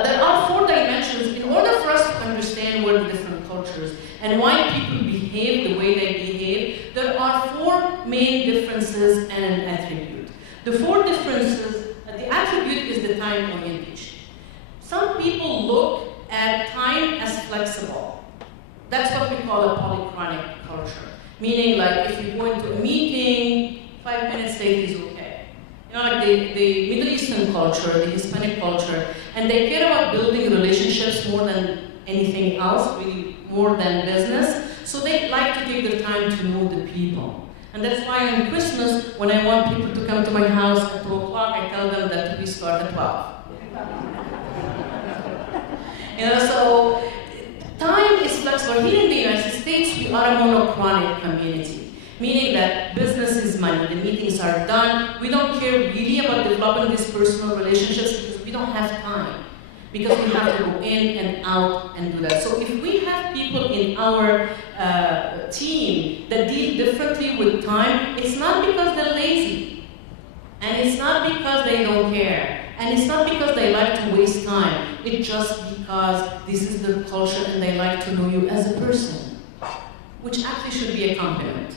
There are 4 dimensions in order for us to understand what the different cultures and why people behave the way they behave. There are 4 main differences and an attribute. The 4 differences, the attribute is the time orientation. Some people look at time as flexible. That's what we call a polychronic culture. Meaning, like, if you go into a meeting, 5 minutes late is okay. You know, like the Middle Eastern culture, the Hispanic culture, and they care about building relationships more than anything else, really more than business. So they like to take their time to know the people. And that's why on Christmas, when I want people to come to my house at 2 o'clock, I tell them that we start at 12. You know, so time is flexible. Here in the United States, we are a monochronic community, meaning that business is money. The meetings are done. We don't care really about developing these personal relationships because we don't have time. Because we have to go in and out and do that. So if we have people in our team that deal differently with time, it's not because they're lazy. And it's not because they don't care. And it's not because they like to waste time. It's just because this is their culture and they like to know you as a person, which actually should be a compliment.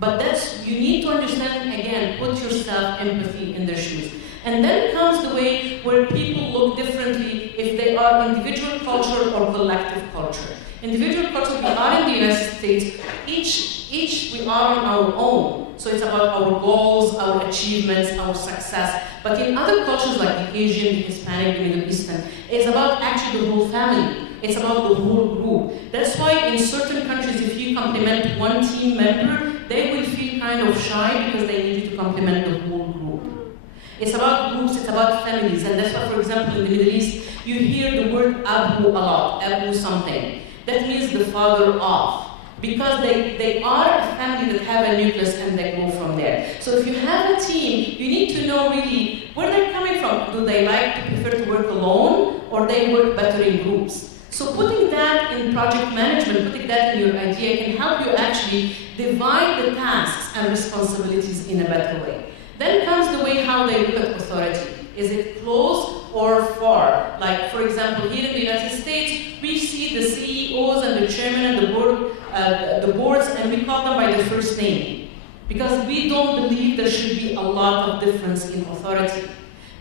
But you need to understand, again, put yourself empathy in their shoes. And then comes the way where people look differently if they are individual culture or collective culture. Individual culture, we are in the United States, each we are on our own. So it's about our goals, our achievements, our success. But in other cultures like the Asian, the Hispanic, the Middle Eastern, it's about actually the whole family. It's about the whole group. That's why in certain countries, if you compliment one team member, they will feel kind of shy because they need you to compliment the whole group. It's about groups, it's about families. And that's why, for example, in the Middle East, you hear the word Abu a lot, Abu something. That means the father of. Because they are a family that have a nucleus and they go from there. So if you have a team, you need to know really where they're coming from. Do they like to prefer to work alone or they work better in groups? So putting that in project management, putting that in your idea can help you actually divide the tasks and responsibilities in a better way. Then comes the way how they look at authority. Is it close or far? Like, for example, here in the United States, we see the CEOs and the chairman and the boards, and we call them by the first name. Because we don't believe there should be a lot of difference in authority.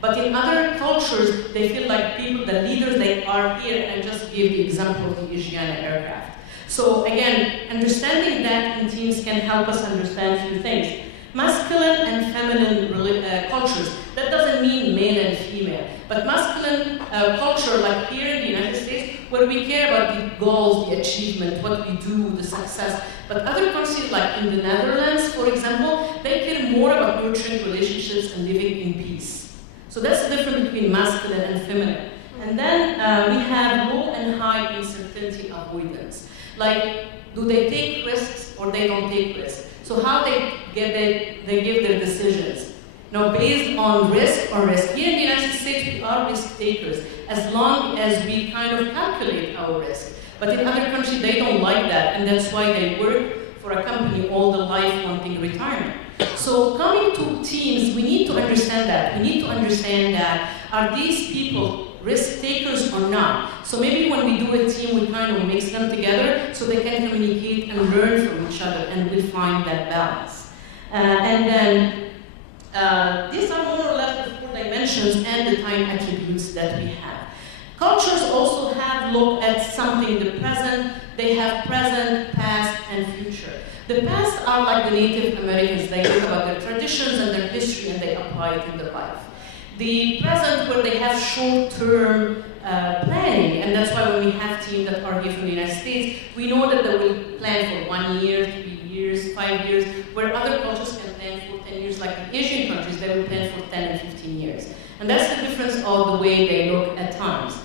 But in other cultures, they feel like people, the leaders, they are here, and just give the example of the Asiana aircraft. So again, understanding that in teams can help us understand a few things. Masculine and feminine cultures, that doesn't mean male and female, but masculine culture, like here in the United States, where we care about the goals, the achievement, what we do, the success. But other countries, like in the Netherlands, for example, they care more about nurturing relationships and living in peace. So that's the difference between masculine and feminine. And then we have low and high uncertainty avoidance. Like, do they take risks or they don't take risks? So how they give their decisions. Now, based on risk or risk. Here in the United States, we are risk takers, as long as we kind of calculate our risk. But in other countries, they don't like that, and that's why they work for a company all their life wanting retirement. So coming to teams, we need to understand that. We need to understand that, are these people risk takers or not? So maybe when we do a team, we kind of mix them together so they can communicate and learn from each other, and we'll find that balance. And then these are more or less the 4 dimensions and the time attributes that we have. Cultures also have looked at something, the present. They have present, past, and future. The past are like the Native Americans. They look about their traditions and their history and they apply it in their life. The present, where they have short-term planning, and that's why when we have teams that are here from the United States, we know that they will plan for 1 year, 3 years, 5 years, where other cultures can plan for 10 years, like the Asian countries, they will plan for 10 and 15 years. And that's the difference of the way they look at times.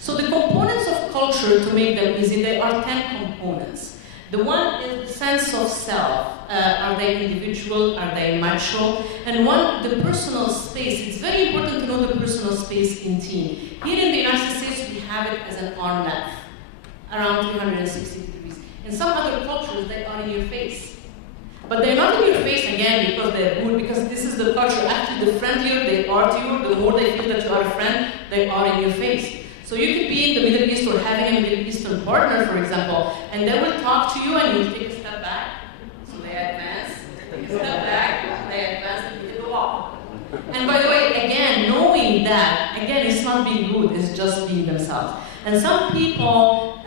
So the components of culture, to make them easy, there are 10 components. The one is the sense of self. Are they individual? Are they macho? And one, the personal space. It's very important to know the personal space in team. Here in the United States, we have it as an arm length, around 360 degrees. In some other cultures, they are in your face. But they're not in your face, again, because they're rude, because this is the culture. Actually, the friendlier they are to you, the more they feel that you are a friend, they are in your face. So you could be in the Middle East or having a Middle Eastern partner, for example, and they will talk to you and you take a step back. So they advance, take a step back, they advance and you take a walk. And by the way, again, knowing that, again, it's not being rude, it's just being themselves. And some people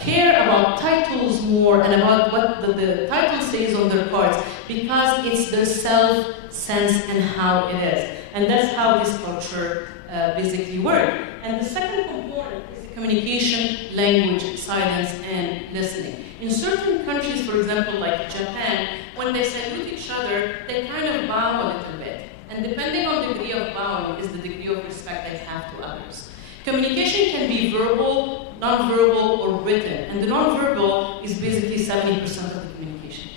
care about titles more and about what the title says on their cards because it's their self-sense and how it is. And that's how this culture basically works. And the second component is the communication, language, silence, and listening. In certain countries, for example, like Japan, when they salute each other, they kind of bow a little bit. And depending on the degree of bowing is the degree of respect they have to others. Communication can be verbal, non-verbal, or written. And the non-verbal is basically 70% of the communication.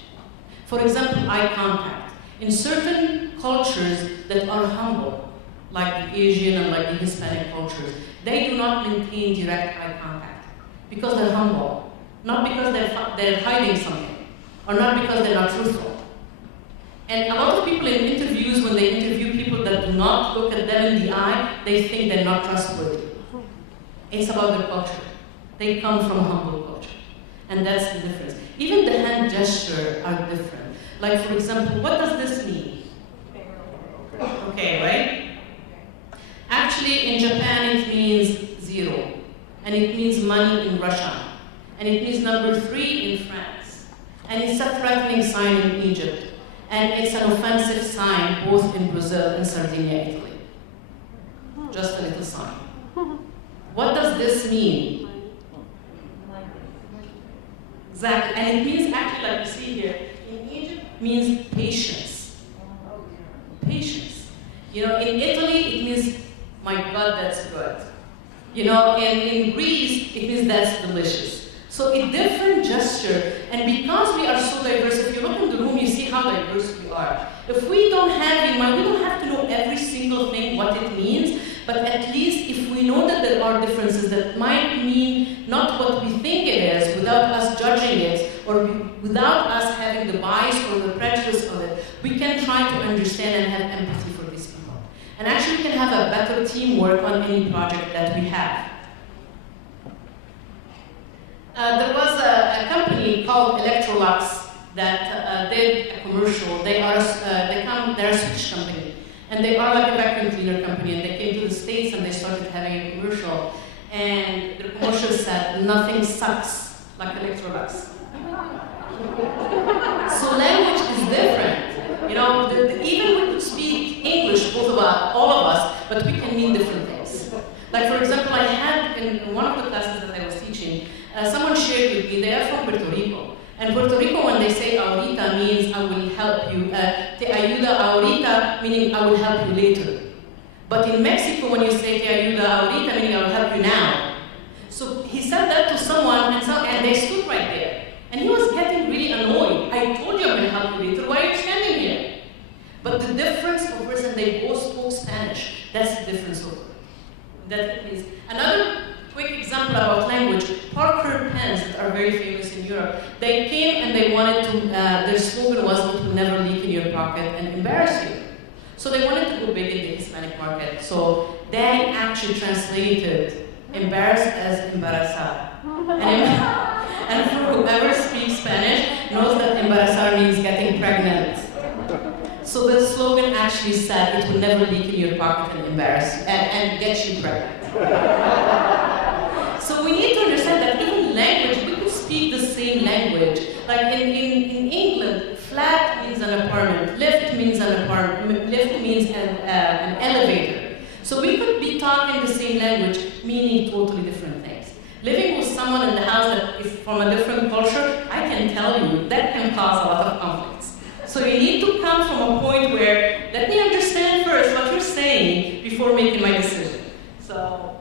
For example, eye contact. In certain cultures that are humble, like the Asian and like the Hispanic cultures, they do not maintain direct eye contact because they're humble, not because they're hiding something, or not because they're not truthful. And a lot of people in interviews, when they interview people that do not look at them in the eye, they think they're not trustworthy. It's about their culture. They come from humble culture. And that's the difference. Even the hand gesture are different. Like, for example, what does this mean? Okay, right? Actually, in Japan, it means 0. And it means money in Russia. And it means number 3 in France. And it's a threatening sign in Egypt. And it's an offensive sign both in Brazil and Sardinia, Italy. Just a little sign. What does this mean? Exactly. And it means, actually, like you see here, in Egypt, means patience. Patience. You know, in Italy, it means, my God, that's good. You know, in Greece, it means that's delicious. So a different gesture, and because we are so diverse, if you look in the room, you see how diverse we are. If we don't have in mind, we don't have to know every single thing, what it means, but at least if we know that there are differences that might mean not what we think it is, without us judging it, or without us having the bias or the prejudice of it, we can try to understand and have empathy for these people. And actually we can have a better teamwork on any project that we have. There was a company called Electrolux that did a commercial. They're a Swedish company, and they are like a vacuum cleaner company. And they came to the States and they started having a commercial. And the commercial said, "Nothing sucks like Electrolux." So language is different. You know, even we could speak English, both of us, all of us, but we can mean different things. Like for example, I had in one of the classes that I was teaching. Someone shared with me, they are from Puerto Rico. And Puerto Rico, when they say ahorita, means I will help you. Te ayuda ahorita, meaning I will help you later. But in Mexico, when you say te ayuda ahorita, meaning I will help you now. So he said that to someone, and they stood right there. And he was getting really annoyed. I told you I'm going to help you later. Why are you standing here? But the difference of person, they both spoke Spanish. That's the difference over. That is another quick example about language. Parker pens that are very famous in Europe. They came and they wanted to, their slogan was it will never leak in your pocket and embarrass you. So they wanted to go big in the Hispanic market. So they actually translated embarrass as embarazada. And for whoever speaks Spanish knows that embarazar means getting pregnant. So the slogan actually said it will never leak in your pocket and embarrass you and get you pregnant. So we need to understand that even language, we could speak the same language. Like in England, flat means an apartment, lift means an apartment, lift means an elevator. So we could be talking the same language, meaning totally different things. Living with someone in the house that is from a different culture, I can tell you, that can cause a lot of conflicts. So you need to come from a point where, let me understand first what you're saying before making my decision. So,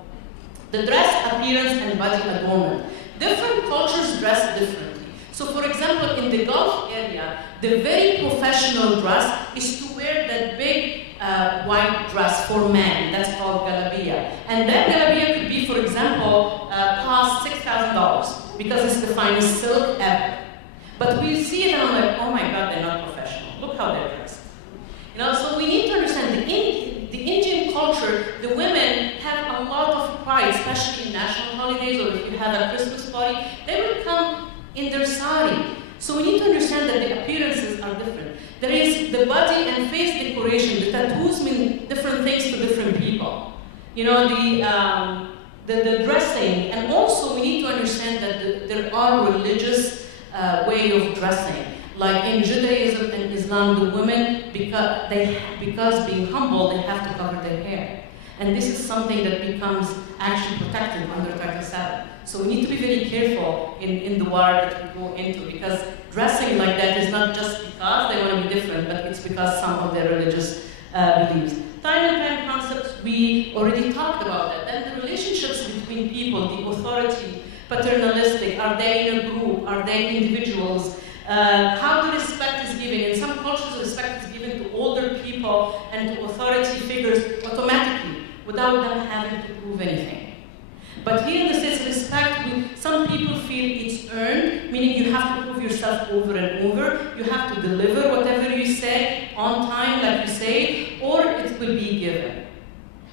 the dress, appearance, and body adornment. Different cultures dress differently. So for example, in the Gulf area, the very professional dress is to wear that big white dress for men. That's called galabia. And that galabia could be, for example, cost $6,000 because it's the finest silk ever. But we see it and I'm like, oh my God, they're not professional. Look how they're dressed. You know, so we need to understand the Indian culture, the women have a lot of pride, especially especially in national holidays or if you have a Christmas party, they will come in their sari. So we need to understand that the appearances are different. There is the body and face decoration. The tattoos mean different things to different people. You know, the dressing, and also we need to understand that there are religious way of dressing. Like in Judaism and Islam, the women, because being humble, they have to cover their hair. And this is something that becomes actually protected under Title 7. So we need to be very careful in the war that we go into, because dressing like that is not just because they want to be different, but it's because some of their religious beliefs. Time and time concepts, we already talked about that. And the relationships between people, the authority, paternalistic, are they in a group, are they individuals? How the respect is given. In some cultures, respect is given to older people and to authority figures automatically, without them having to prove anything. But here in the States, respect, some people feel it's earned, meaning you have to prove yourself over and over. You have to deliver whatever you say on time, like you say, or it will be given.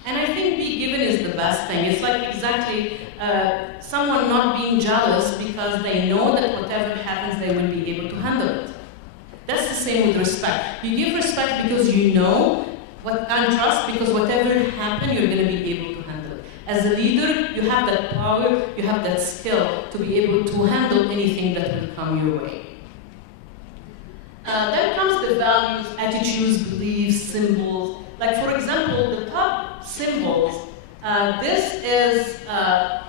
And I think be given is the best thing. It's like exactly someone not being jealous because they know that whatever happens, they will be able to handle it. That's the same with respect. You give respect because you know and trust, because whatever happens, you're going to be able to handle it. As a leader, you have that power, you have that skill to be able to handle anything that will come your way. Then comes the values, attitudes, beliefs, symbols. Like for example, the top symbols, this is a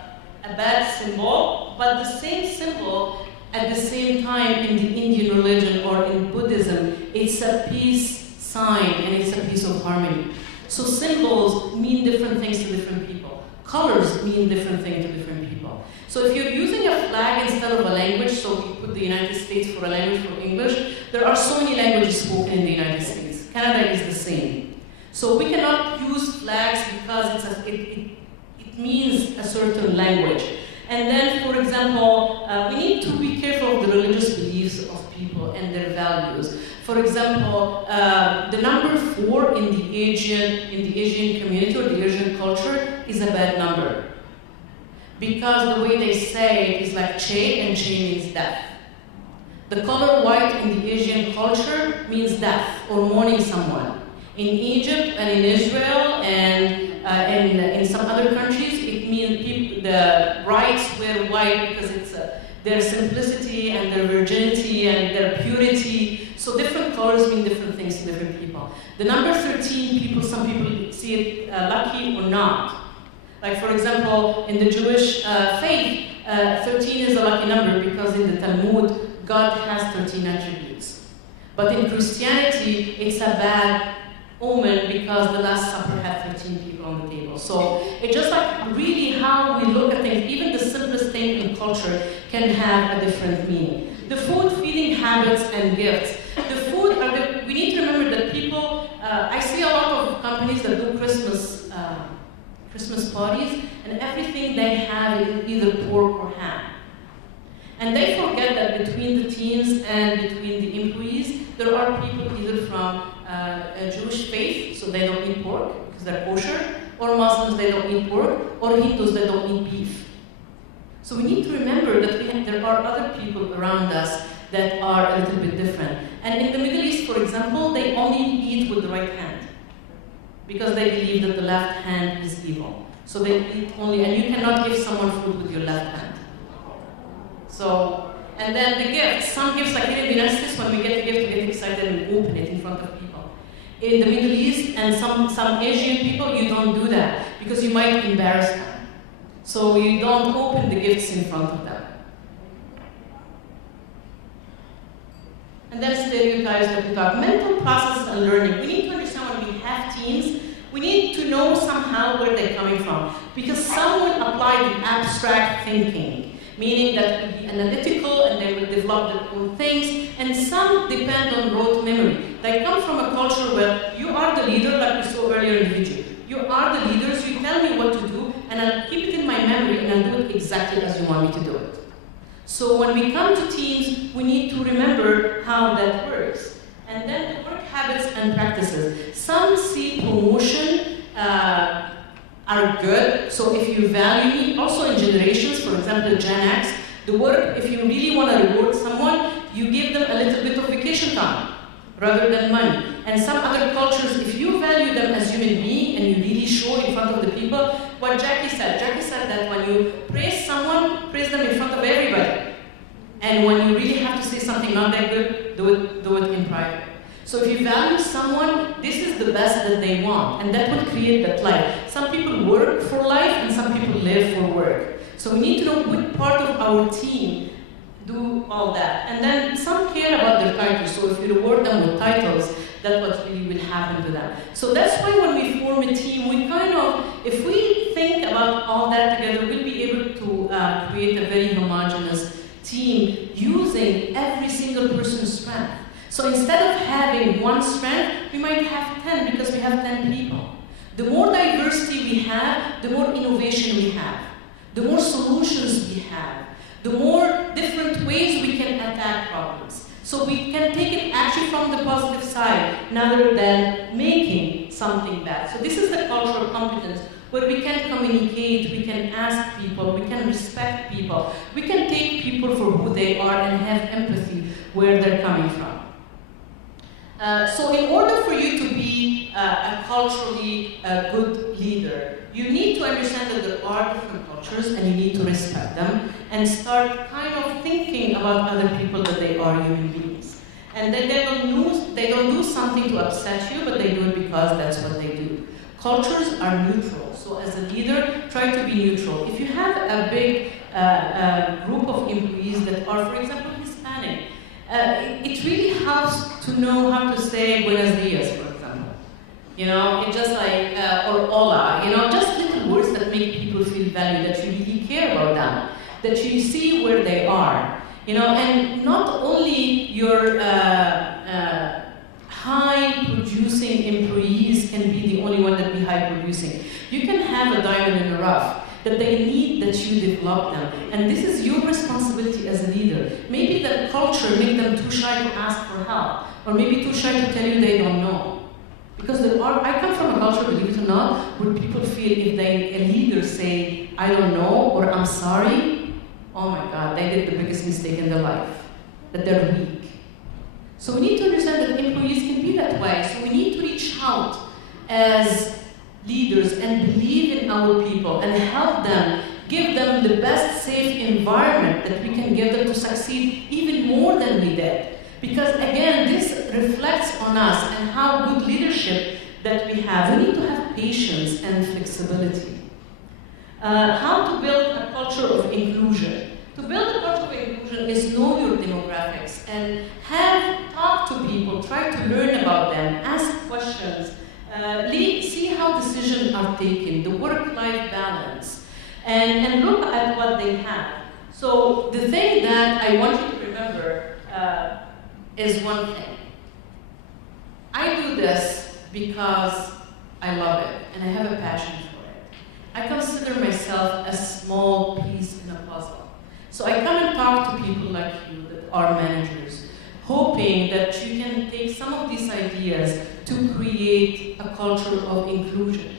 bad symbol, but the same symbol at the same time in the Indian religion or in Buddhism, it's a peace sign and it's a piece of harmony. So symbols mean different things to different people. Colors mean different things to different people. So if you're using a flag instead of a language, so we put the United States for a language for English, there are so many languages spoken in the United States. Canada is the same. So we cannot use flags because it means a certain language. And then, for example, we need to be careful of the religious beliefs of people and their values. For example, the number 4 in the Asian community or the Asian culture is a bad number. Because the way they say it is like Che, and Che means death. The color white in the Asian culture means death or mourning someone. In Egypt and in Israel and in some other countries, it means the brides wear white because it's their simplicity and their virginity and their purity. So different colors mean different things to different people. The number 13, some people see it lucky or not. Like for example, in the Jewish faith, 13 is a lucky number because in the Talmud, God has 13 attributes. But in Christianity, it's a bad omen because the Last Supper had 13 people on the table. So it's just like really how we look at things. Even the simplest thing in culture can have a different meaning. The food, feeding habits, and gifts. The food, we need to remember that people, I see a lot of companies that do Christmas parties, and everything they have is either pork or ham. And they forget that between the teams and between the employees, there are people either from a Jewish faith, so they don't eat pork because they're kosher, or Muslims, they don't eat pork, or Hindus, they don't eat beef. So we need to remember that there are other people around us that are a little bit different. And in the Middle East, for example, they only eat with the right hand because they believe that the left hand is evil. So they eat only, and you cannot give someone food with your left hand. So, and then the gifts. Some gifts, like here in the United States, when we get a gift, we get excited and open it in front of people. In the Middle East and some Asian people, you don't do that because you might embarrass them. So you don't open the gifts in front of them. And then stereotypes that we talk. Mental process and learning. We need to understand when we have teams, we need to know somehow where they're coming from. Because some will apply the abstract thinking, meaning that will be analytical and they will develop their own things, and some depend on rote memory. They come from a culture where you are the leader, like we saw earlier in the video. You are the leaders, you tell me what to do, and I'll keep it in my memory and I'll do it exactly as you want me to do it. So when we come to teams, we need to remember how that works. And then the work habits and practices. Some see promotion are good. So if you value me, also in generations, for example, Gen X, the work, if you really want to reward someone, you give them a little bit of vacation time rather than money. And some other cultures, if you value them as human beings and you really show in front of the people, what Jackie said that when you praise someone, praise them in front of everybody. And when you really have to say something not that good, do it in private. So if you value someone, this is the best that they want, and that will create that life. Some people work for life, and some people live for work. So we need to know which part of our team do all that. And then some care about their titles, so if you reward them with titles, that's what really will happen to them. So that's why when we form a team, we kind of, if we think about all that together, we'll be able to create a very homogeneous team using every single person's strength. So instead of having one strength, we might have 10 because we have 10 people. The more diversity we have, the more innovation we have, the more solutions we have, the more different ways we can attack problems. So we can take it actually from the positive side rather than making something bad. So this is the cultural competence where we can communicate, we can ask people, we can respect people, we can take people for who they are and have empathy where they're coming from. So in order for you to be a culturally good leader, you need to understand that there are different cultures and you need to respect them and start kind of thinking about other people that they are human beings. And then they don't do something to upset you, but they do it because that's what they do. Cultures are neutral, so as a leader, try to be neutral. If you have a big group of employees that are, for example, Hispanic, it really helps to know how to say buenos dias, for example. You know, it's just like, or hola, you know, just little words that make people feel valued, that you really care about them, that you see where they are. You know, and not only your high-producing employees can be the only one that be high-producing. You can have a diamond in the rough that they need that you develop them. And this is your responsibility as a leader. Maybe the culture make them too shy to ask for help, or maybe too shy to tell you they don't know. Because I come from a culture, believe it or not, where people feel if a leader say, I don't know, or I'm sorry, oh my God, they did the biggest mistake in their life, that they're weak. So we need to understand that employees can be that way. So we need to reach out as leaders and believe in our people and help them, give them the best safe environment that we can give them to succeed even more than we did. Because again, this reflects on us and how good leadership that we have. We need to have patience and flexibility. How to build a culture of inclusion. To build a culture of inclusion is know your demographics and talk to people, try to learn about them, ask questions, see how decisions are taken, the work-life balance, and look at what they have. So the thing that I want you to remember is one thing. I do this because I love it and I have a passion for it. I consider myself a small piece in a puzzle. So I come and talk to people like you that are managers, hoping that you can take some of these ideas to create a culture of inclusion.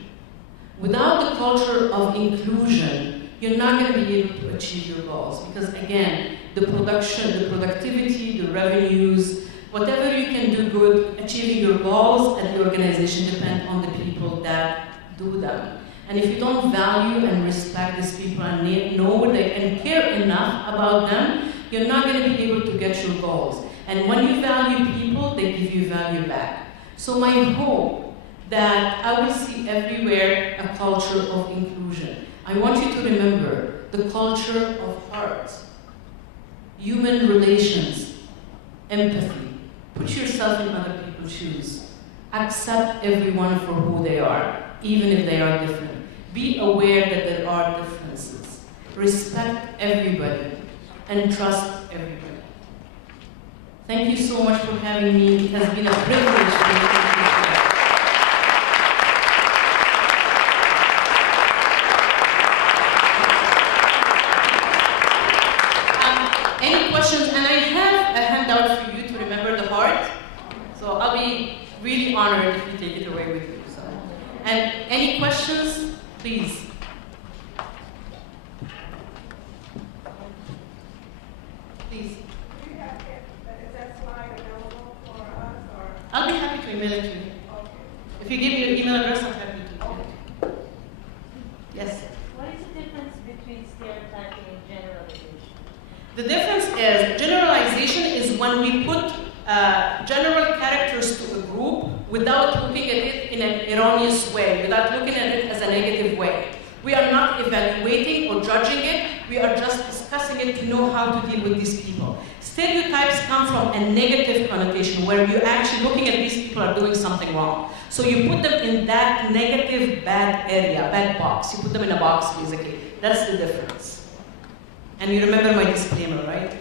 Without the culture of inclusion, you're not going to be able to achieve your goals. Because again, the production, the productivity, the revenues, whatever you can do good, achieving your goals and the organization depend on the people that do them. And if you don't value and respect these people and know they and care enough about them, you're not going to be able to get your goals. And when you value people, they give you value back. So my hope that I will see everywhere a culture of inclusion. I want you to remember the culture of heart, human relations, empathy. Put yourself in other people's shoes. Accept everyone for who they are, even if they are different. Be aware that there are differences. Respect everybody and trust everybody. Thank you so much for having me. It has been a privilege for me to be here. Any questions? And I have a handout for you to remember the heart. So I'll be really honored if you take it away with you. So, and any questions? Please. Please. Do you have it, is that slide available for us, or? I'll be happy to email it to you. Okay. If you give me your email address, I'm happy to. Okay. Yes. What is the difference between stereotyping and generalization? The difference is generalization is when we put general characters to a group without looking at it in an erroneous way, without looking at it as a negative way. We are not evaluating or judging it, we are just discussing it to know how to deal with these people. Stereotypes come from a negative connotation where you're actually looking at these people are doing something wrong. So you put them in that negative, bad area, bad box. You put them in a box, basically. That's the difference. And you remember my disclaimer, right?